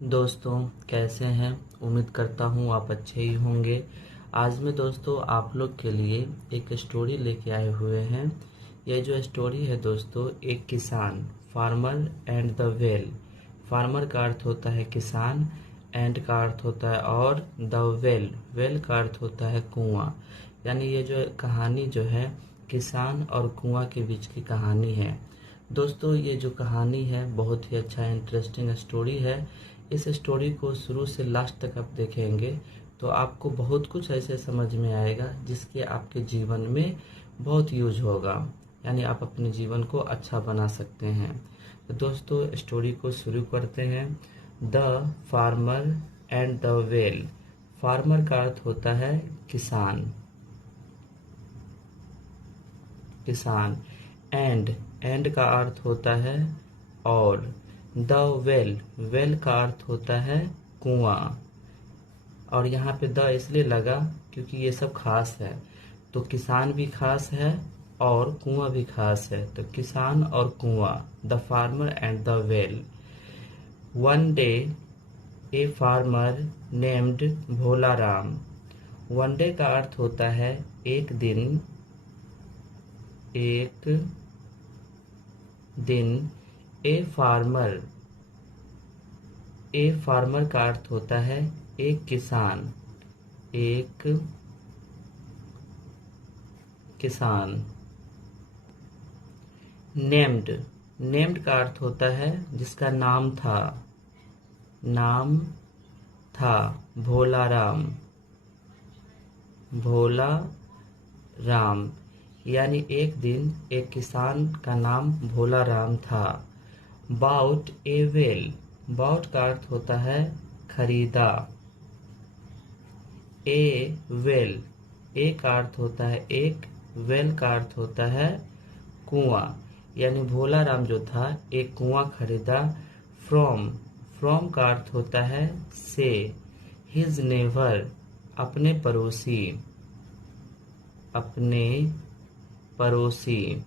दोस्तों कैसे हैं। उम्मीद करता हूँ आप अच्छे ही होंगे। आज मैं दोस्तों आप लोग के लिए एक स्टोरी लेके आए हुए हैं। यह जो स्टोरी है दोस्तों, एक किसान, farmer and the well. Farmer का अर्थ होता है किसान, एंड का अर्थ होता है और, द वेल, वेल का अर्थ होता है कुआं। यानी ये जो कहानी जो है किसान और कुआं के बीच की कहानी है। दोस्तों ये जो कहानी है बहुत ही अच्छा इंटरेस्टिंग स्टोरी है। इस स्टोरी को शुरू से लास्ट तक आप देखेंगे तो आपको बहुत कुछ ऐसे समझ में आएगा जिसके आपके जीवन में बहुत यूज होगा। यानी आप अपने जीवन को अच्छा बना सकते हैं। तो दोस्तों स्टोरी को शुरू करते हैं। The farmer and the well. Farmer का अर्थ होता है किसान, किसान। एंड का अर्थ होता है और। द वेल, वेल का अर्थ होता है कुआं। और यहाँ पे द इसलिए लगा क्योंकि ये सब खास है। तो किसान भी खास है और कुआं भी खास है। तो किसान और कुआं, the farmer and the well. One day a farmer named Bhola Ram. One day का अर्थ होता है एक दिन, एक दिन। ए फार्मर का अर्थ होता है एक किसान, एक किसान। नेम्ड का अर्थ होता है जिसका नाम था, नाम था। भोला राम, भोला राम। यानी एक दिन एक किसान का नाम भोला राम था। बाउट ए वेल, बाउट का अर्थ होता है खरीदा। ए वेल, ए का अर्थ होता है एक, वेल का अर्थ होता है कुआं। यानी भोला राम जो था एक कुआं खरीदा। फ्रॉम का अर्थ होता है से। हिज नेबर, अपने पड़ोसी, अपने पड़ोसी,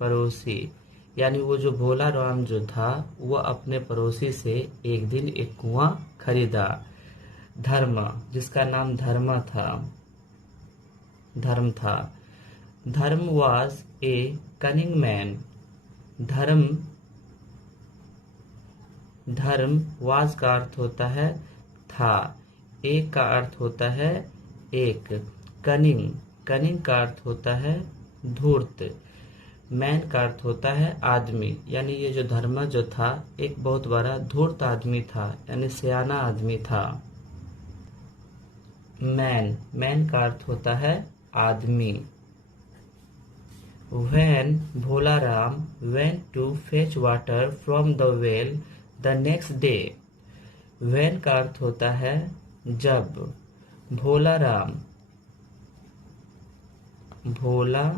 पड़ोसी। यानी वो जो भोला राम जो था वो अपने पड़ोसी से एक दिन एक कुआं खरीदा। धर्म, जिसका नाम धर्म था, धर्म था। धर्म वाज ए कनिंग मैन। धर्म, धर्म वाज का अर्थ होता है था, एक का अर्थ होता है एक। कनिंग, कनिंग का अर्थ होता है धूर्त। मैन का अर्थ होता है आदमी। यानी ये जो धर्म जो था एक बहुत बड़ा धूर्त आदमी था, यानी सियाना आदमी था। मैन का अर्थ होता है आदमी। When Bhola Ram went to fetch water from the well the next day। when का अर्थ होता है जब। भोला राम, भोला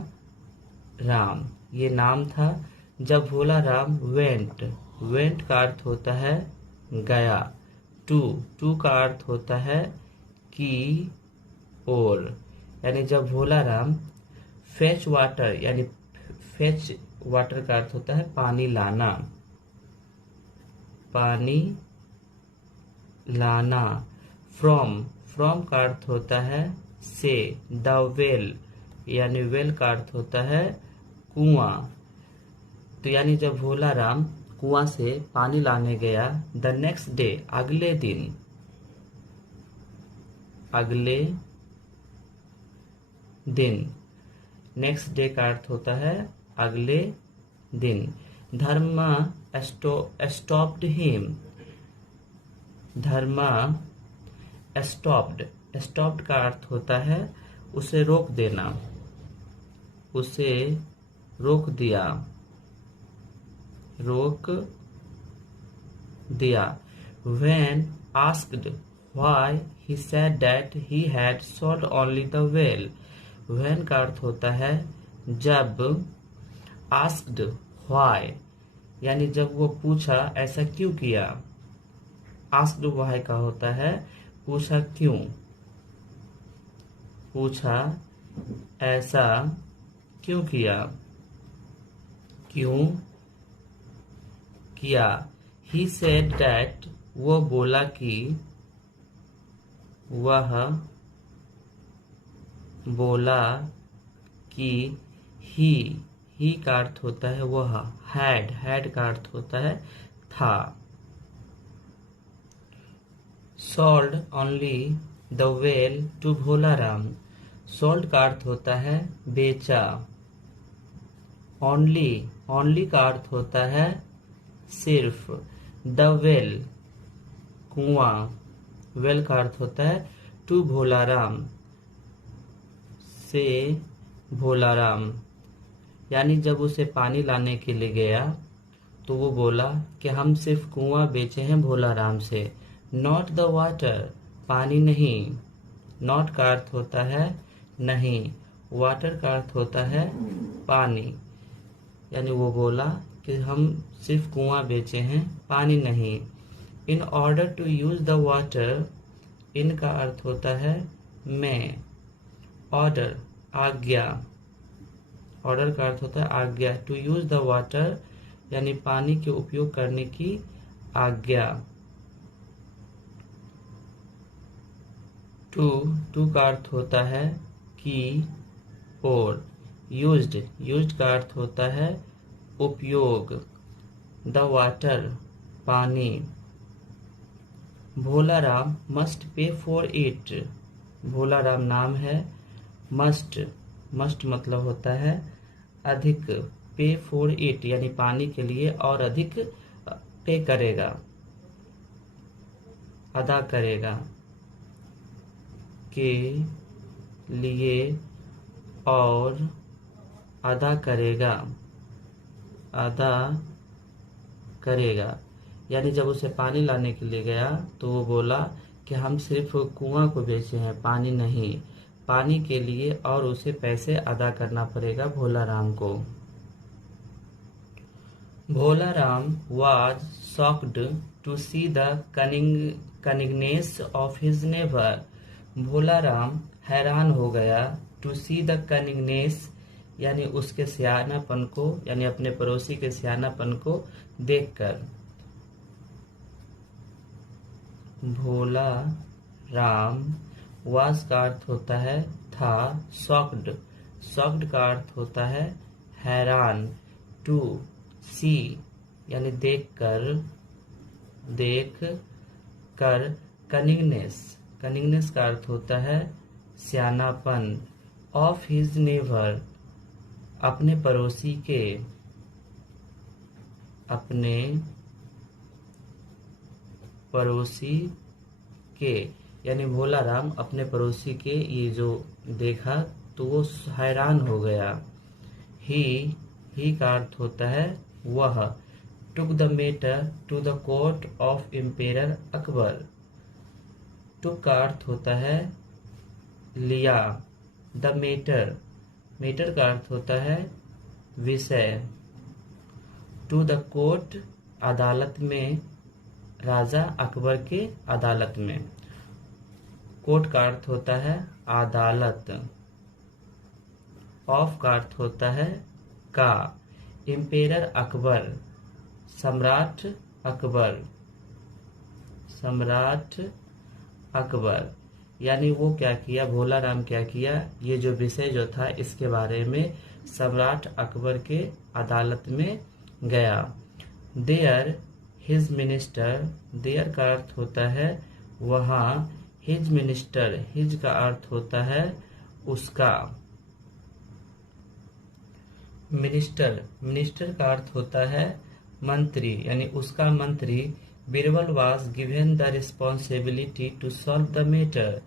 राम ये नाम था। जब भोला राम वेंट का अर्थ होता है गया। टू का अर्थ होता है की ओर। यानी जब भोला राम फेच वाटर, यानी फेच वाटर का अर्थ होता है पानी लाना, पानी लाना। फ्रॉम का अर्थ होता है से। द वेल, यानी वेल का अर्थ होता है कुआं। तो यानी जब भोला राम कुआं से पानी लाने गया, द नेक्स्ट डे, अगले दिन, अगले दिन। नेक्स्ट डे का अर्थ होता है अगले दिन। धर्मा स्टॉप्ड हिम। धर्मा स्टॉप्ड का अर्थ होता है उसे रोक देना, उसे रोक दिया, रोक दिया। When asked why, he said that he had sold only the well। when का अर्थ होता है जब। asked why, यानी जब वो पूछा ऐसा क्यों किया। asked why का होता है पूछा क्यों, पूछा ऐसा क्यों किया, क्यों किया। ही सेड दैट, वो बोला कि, वह बोला कि, ही का अर्थ होता है वह, हैड का अर्थ होता है था। Sold only the well to Bholaram, sold का अर्थ होता है बेचा। ओनली का अर्थ होता है सिर्फ। द वेल कुआं, वेल का अर्थ होता है टू भोलाराम, से भोलाराम। यानी जब उसे पानी लाने के लिए गया तो वो बोला कि हम सिर्फ कुआं बेचे हैं भोलाराम से। नॉट द वाटर, पानी नहीं। नॉट का अर्थ होता है नहीं, वाटर का अर्थ होता है पानी। यानी वो बोला कि हम सिर्फ कुआं बेचे हैं, पानी नहीं। In order to use the water, in का अर्थ होता है मैं। ऑर्डर आज्ञा, ऑर्डर का अर्थ होता है आज्ञा। टू यूज द वाटर यानी पानी के उपयोग करने की आज्ञा। टू का अर्थ होता है कि और। यूज्ड का अर्थ होता है उपयोग। द वाटर पानी। Bholaram must pay for it, Bholaram नाम है। मस्ट मतलब होता है अधिक। पे फॉर इट यानी पानी के लिए और अधिक पे करेगा, अदा करेगा, के लिए और अदा करेगा, यानी जब उसे पानी लाने के लिए गया तो वो बोला कि हम सिर्फ कुआं को बेचे हैं, पानी नहीं। पानी के लिए और उसे पैसे अदा करना पड़ेगा भोलाराम को। Bholaram was shocked to see the cunningness of his neighbor, Bholaram हैरान हो गया to see the cunningness यानी उसके सियानापन को, यानी अपने पड़ोसी के सियानापन को देखकर। भोला राम was का अर्थ होता है था। shocked का अर्थ होता है हैरान। to सी यानी देख कर। कनिंगनेस का अर्थ होता है सियानापन। ऑफ हिज नेबर अपने पड़ोसी के, अपने पड़ोसी के, यानी भोलाराम अपने पड़ोसी के ये जो देखा तो वो हैरान हो गया। ही का अर्थ होता है वह। Took the matter to the court of emperor Akbar, took का अर्थ होता है लिया। द मैटर का अर्थ होता है विषय। टू द कोर्ट अदालत में, राजा अकबर के अदालत में। कोर्ट का अर्थ होता है अदालत। ऑफ का अर्थ होता है का। एम्पेरर अकबर सम्राट अकबर यानी वो क्या किया, भोलाराम क्या किया, ये जो विषय जो था इसके बारे में सम्राट अकबर के अदालत में गया। देयर हिज मिनिस्टर, देयर का अर्थ होता है वहाँ। हिज मिनिस्टर, हिज का अर्थ होता है उसका। मिनिस्टर का अर्थ होता है मंत्री, यानी उसका मंत्री। Birbal was given the responsibility to solve the matter,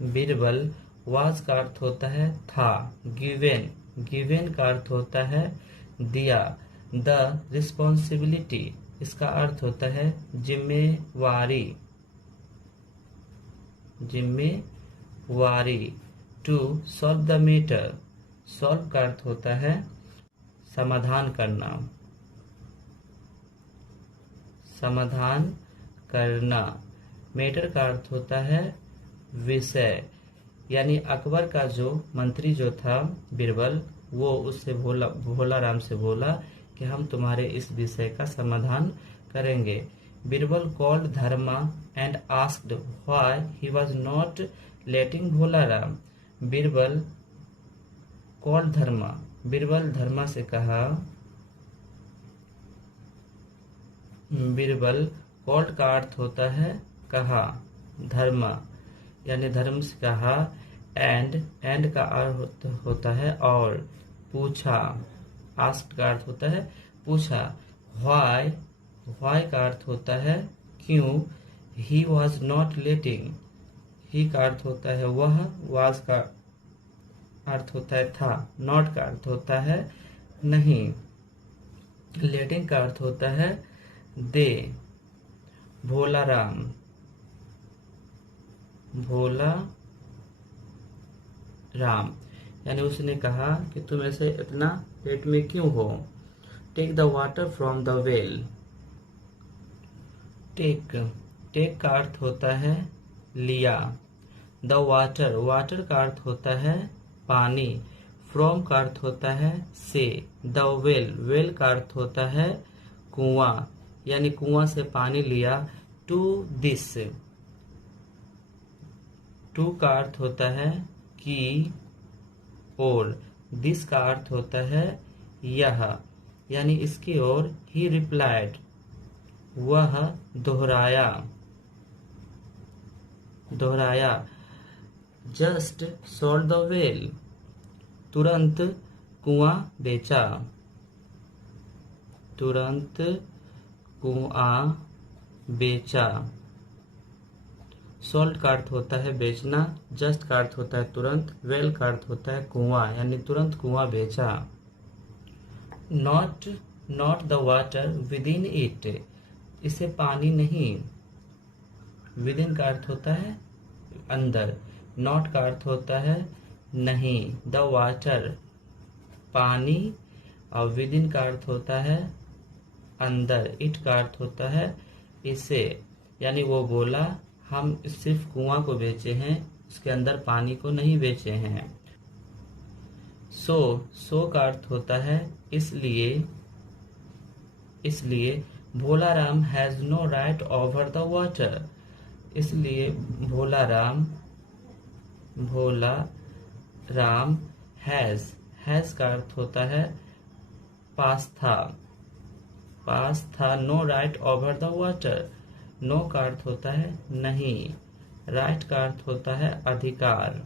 Birbal was का अर्थ होता है था। गिवन का अर्थ होता है दिया। द रिस्पॉन्सिबिलिटी इसका अर्थ होता है जिम्मेवारी। To solve the matter, solve का अर्थ होता है समाधान करना। मैटर का अर्थ होता है विषय, यानी अकबर का जो मंत्री जो था बीरबल, वो उससे भोला राम से बोला कि हम तुम्हारे इस विषय का समाधान करेंगे। Birbal called Dharma and asked why he was not letting Bhola Ram. Birbal called Dharma, Birbal Dharma से कहा, बीरबल कॉल्ड का अर्थ होता है कहा, धर्मा यानी धर्म से कहा, एंड का अर्थ होता है और, पूछा, आस्क्ड का अर्थ होता है पूछा, व्हाई का अर्थ होता है क्यों, ही वॉज नॉट लेटिंग, ही का अर्थ होता है वह, वाज का अर्थ होता है था, नॉट का अर्थ होता है नहीं, लेटिंग का अर्थ होता है दे। भोला राम यानी उसने कहा कि तुम ऐसे इतना लेट में क्यों हो। Take the water from the well. Take का अर्थ होता है लिया। द वाटर का अर्थ होता है पानी। फ्रॉम का अर्थ होता है से। द वेल का अर्थ होता है कुआं, यानी कुआं से पानी लिया। टू दिस, टू का अर्थ होता है कि और, दिस का अर्थ होता है यह, यानी इसकी ओर। ही रिप्लाइड, वह दोहराया। जस्ट सोल्ड द वेल, तुरंत कुआं बेचा। तुरंत कुआं बेचा। सोल्ड का अर्थ होता है बेचना, जस्ट का अर्थ होता है तुरंत, वेल का अर्थ होता है कुआं, यानी तुरंत कुआं बेचा। Not the water within it, इसे पानी नहीं। विद इन का अर्थ होता है अंदर, नॉट का अर्थ होता है नहीं। द वाटर पानी, और विद इन का अर्थ होता है अंदर, इट का अर्थ होता है इसे, यानी वो बोला हम सिर्फ कुआं को बेचे हैं, उसके अंदर पानी को नहीं बेचे हैं। सो का अर्थ होता है इसलिए Bhola Ram has no right over the water, इसलिए भोला राम हैज का अर्थ होता है पास था। No right over the water, no का अर्थ होता है नहीं। राइट का अर्थ होता है अधिकार।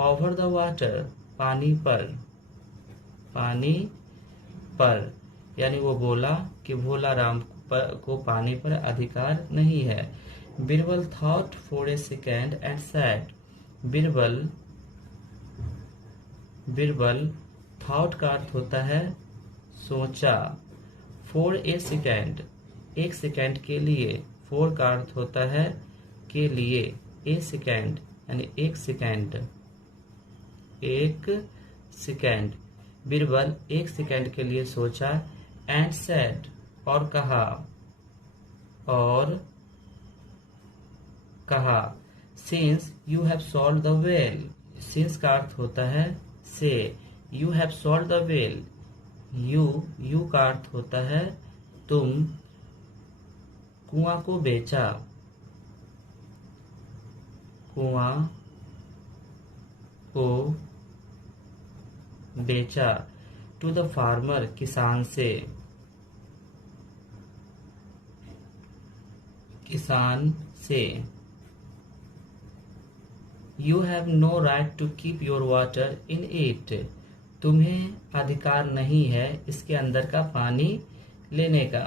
ओवर द वाटर पानी पर, यानी वो बोला कि भोला राम को पानी पर अधिकार नहीं है। Birbal thought for a second and sad, Birbal thought का अर्थ होता है सोचा। फॉर ए सेकेंड, एक सेकेंड के लिए। फॉर का अर्थ होता है के लिए। ए सेकेंड यानी एक सेकेंड। बीरबल एक सेकेंड के लिए सोचा। एंड सेड, और कहा। Since you have solved the well, since का अर्थ होता है से। You have solved the well, you का अर्थ होता है तुम कुआं को बेचा। कुआं को बेचा। टू द फार्मर, किसान से। You have no right to keep your water in it, तुम्हें अधिकार नहीं है इसके अंदर का पानी लेने का।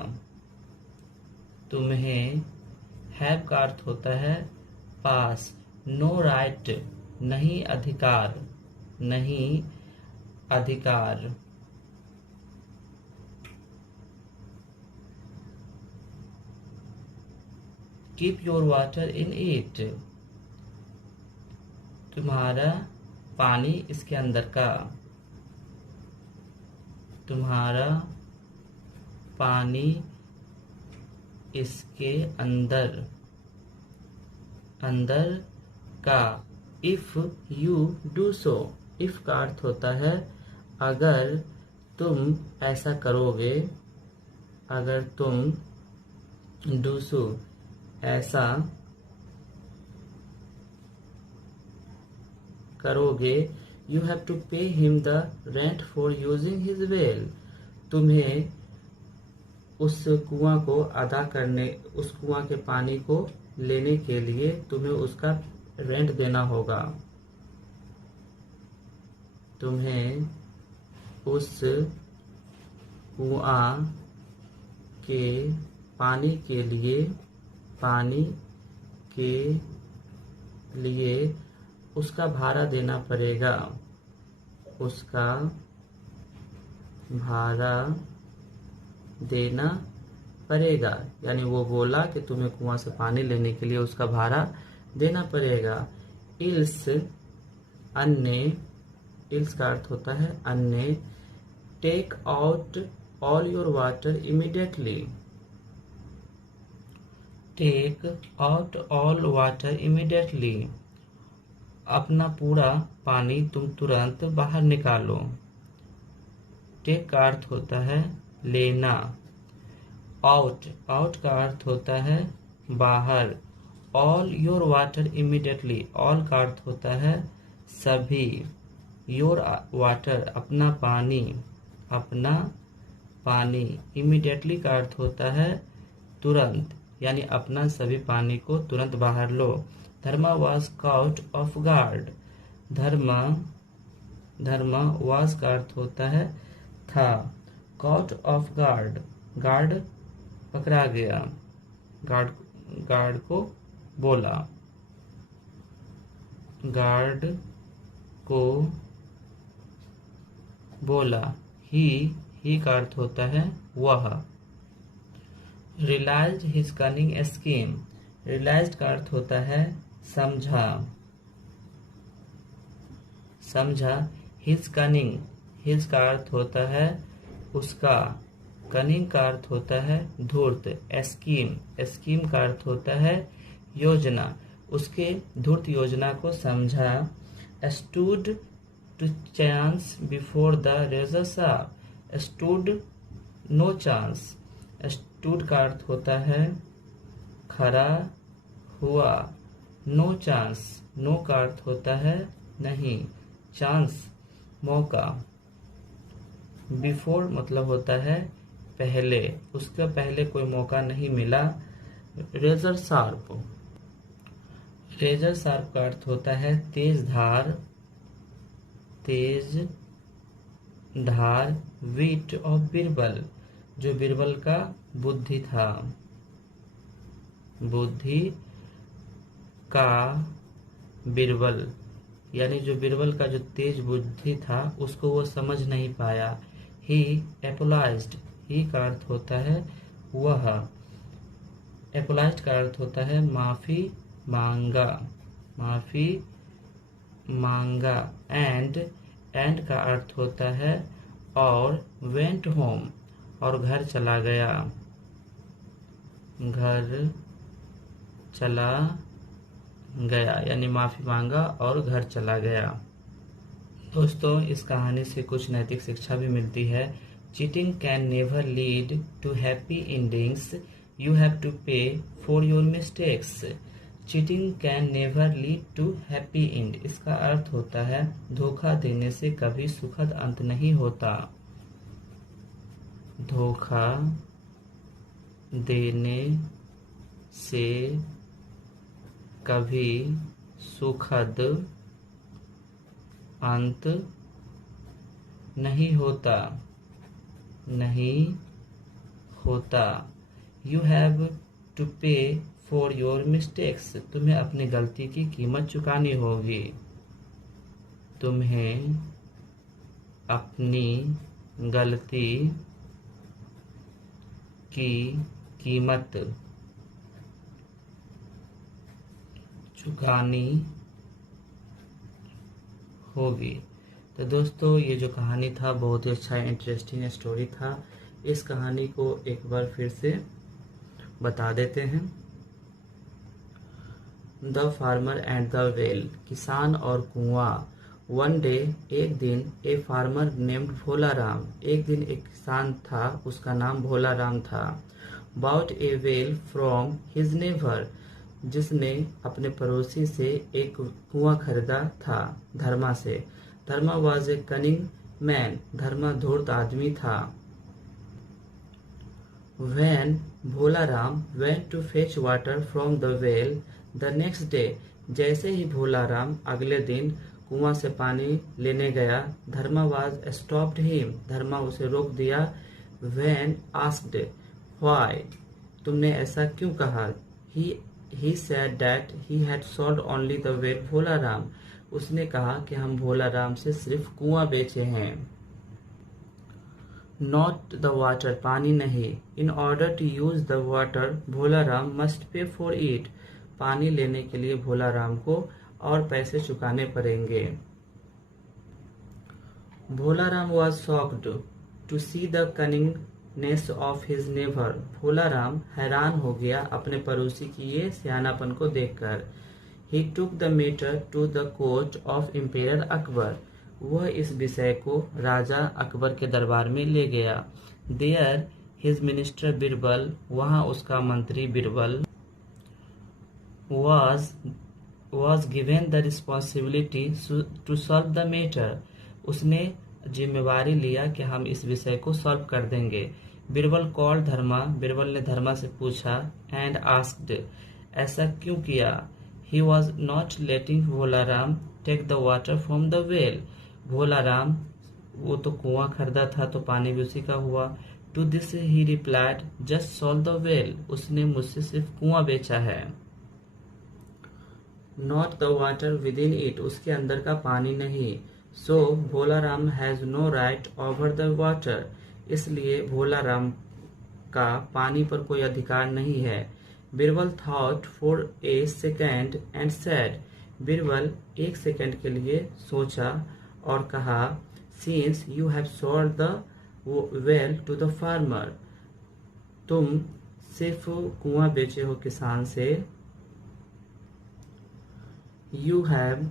तुम्हें, हैव का अर्थ होता है पास। नो राइट नहीं अधिकार। Keep your water in it, तुम्हारा पानी इसके अंदर का। तुम्हारा पानी इसके अंदर का। If you do so. If का अर्थ होता है अगर तुम ऐसा करोगे, अगर तुम डू सो ऐसा करोगे, you have to pay him the rent for using his well. तुम्हें उस कुआं को अदा करने, उस कुआं के पानी को लेने के लिए तुम्हें उसका रेंट देना होगा। तुम्हें उस कुआं के पानी के लिए उसका भाड़ा देना पड़ेगा। उसका भाड़ा देना पड़ेगा, यानी वो बोला कि तुम्हें कुआं से पानी लेने के लिए उसका भाड़ा देना पड़ेगा। इल्स अन्य, इल्स का अर्थ होता है अन्य। Take out all your water immediately. Take out all water immediately, अपना पूरा पानी तुम तुरंत बाहर निकालो। टेक का अर्थ होता है लेना। आउट, आउट का अर्थ होता है बाहर। All your water immediately, all का अर्थ होता है सभी। योर वाटर, अपना पानी, अपना पानी। इमीडिएटली का अर्थ होता है तुरंत, यानी अपना सभी पानी को तुरंत बाहर लो। Dharma was caught off guard. Dharma was का अर्थ होता है था। काउट ऑफ गार्ड, गार्ड पकड़ा गया। गार्ड को बोला, गार्ड को बोला। ही का अर्थ होता है वह। Realised his cunning scheme. Realised का अर्थ होता है समझा, समझा। हिज कनिंग, हिज का अर्थ होता है उसका। कनिंग का अर्थ होता है धूर्त। स्कीम, स्कीम का अर्थ होता है योजना। उसके धूर्त योजना को समझा। Stood to chance before the razor sharp. Stood no chance. Stood का अर्थ होता है खड़ा हुआ। नो चांस, नो का अर्थ होता है नहीं, चांस मौका। बिफोर मतलब होता है पहले, उसका पहले कोई मौका नहीं मिला। रेजर शार्प, रेजर शार्प का अर्थ होता है तेज धार, तेज धार। विट ऑफ बीरबल, जो बीरबल का बुद्धि था, बुद्धि का बीरबल, यानी जो बीरबल का जो तेज बुद्धि था उसको वो समझ नहीं पाया। ही एपोलाइज्ड, ही का अर्थ होता है वह। एपोलाइज्ड का अर्थ होता है माफी मांगा, माफी मांगा। एंड का अर्थ होता है और। वेंट होम, और घर चला गया, घर चला गया, यानी माफी मांगा और घर चला गया। दोस्तों, इस कहानी से कुछ नैतिक शिक्षा भी मिलती है। Cheating can never lead to happy endings, you have to pay for your mistakes. Cheating can never lead to happy end, इसका अर्थ होता है धोखा देने से कभी सुखद अंत नहीं होता। धोखा देने से कभी सुखद अंत नहीं होता, नहीं होता। You have to pay for your mistakes, तुम्हें अपनी गलती की कीमत चुकानी होगी। तुम्हें अपनी गलती की कीमत चुकानी होगी। तो दोस्तों, ये जो कहानी था बहुत ही अच्छा इंटरेस्टिंग स्टोरी था। इस कहानी को एक बार फिर से बता देते हैं। The farmer and the well, किसान और कुआं। वन डे, एक दिन, ए फार्मर नेम्ड भोलाराम, एक दिन एक किसान था, उसका नाम भोलाराम था। Bought a well from his neighbour, जिसने अपने पड़ोसी से एक कुआं खरीदा था, धर्मा से। धर्मा वॉज ए कनिंग मैन, धर्मा धूर्त आदमी था। When Bholaram went to fetch water from the well the next day, जैसे ही भोलाराम अगले दिन कुआं से पानी लेने गया, धर्मा was stopped him, धर्मा उसे रोक दिया। When asked why, तुमने ऐसा क्यों कहा? He said that he had sold only the well Bholaram, उसने कहा कि हम भोलाराम से सिर्फ कुआं बेचे हैं। नॉट द वाटर, पानी नहीं। In order to use the water Bholaram must pay for it, पानी लेने के लिए भोलाराम को और पैसे चुकाने पड़ेंगे। Bholaram was shocked to see the cunningness of his neighbour, Bholaram हैरान हो गया अपने पड़ोसी की ये सियानापन को देखकर। He took the matter to the court of emperor Akbar, वह इस विषय को राजा अकबर के दरबार में ले गया। देयर हिज मिनिस्टर बिरबल, वहाँ उसका मंत्री Birbal was given the responsibility to solve the matter, उसने जिम्मेवारी लिया कि हम इस विषय को सॉल्व कर देंगे। बिरबल कॉल्ड धर्मा, बिरबल ने धर्मा से पूछा। एंड आस्क्ड, ऐसा क्यों किया? He was not letting Bholaram take the water from the well, Bholaram वो तो कुआं खरीदा था तो पानी भी उसी का हुआ। To this he replied, just sold the well, उसने मुझसे सिर्फ कुआं बेचा है। Not the water within it, उसके अंदर का पानी नहीं। So Bholaram has no right over the water, इसलिए भोलाराम का पानी पर कोई अधिकार नहीं है। Birbal thought for a second and said, Birbal एक सेकेंड के लिए सोचा और कहा, since you have sold the well to the farmer, तुम सिर्फ कुआं बेचे हो किसान से। You have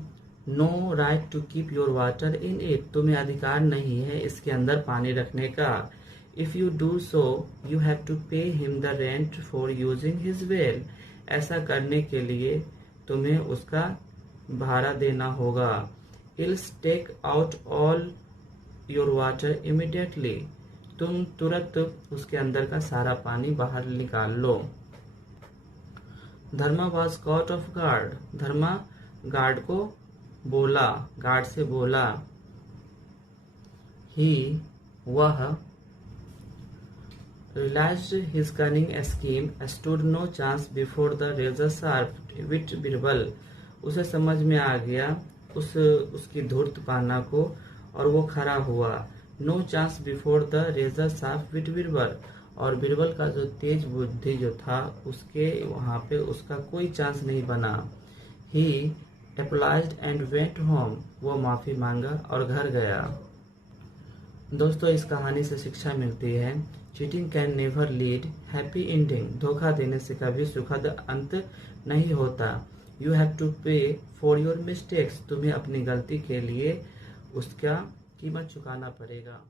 no right to keep your water in it, तुम्हें अधिकार नहीं है इसके अंदर पानी रखने का। If you do so you have to pay him the rent for using his well, ऐसा करने के लिए तुम्हें उसका भाड़ा देना होगा। Else take out all your water immediately, तुम तुरंत उसके अंदर का सारा पानी बाहर निकाल लो। Dharma was cot of guard, Dharma guard को बोला, गार्ड से बोला। ही वह realized his cunning scheme stood no chance before the razor sharp wit Birbal, उसे समझ में आ गया उसकी धूर्त पाना को और वो खड़ा हुआ। No chance before the razor sharp wit Birbal, और बिरबल का जो तेज बुद्धि जो था उसके वहाँ पे उसका कोई चांस नहीं बना। ही एप्लाइज्ड एंड वेंट होम, वो माफी मांगा और घर गया। दोस्तों, इस कहानी से शिक्षा मिलती है, cheating can never lead happy ending, धोखा देने से कभी सुखद अंत नहीं होता। You have to pay for your mistakes, तुम्हें अपनी गलती के लिए उसका कीमत चुकाना पड़ेगा।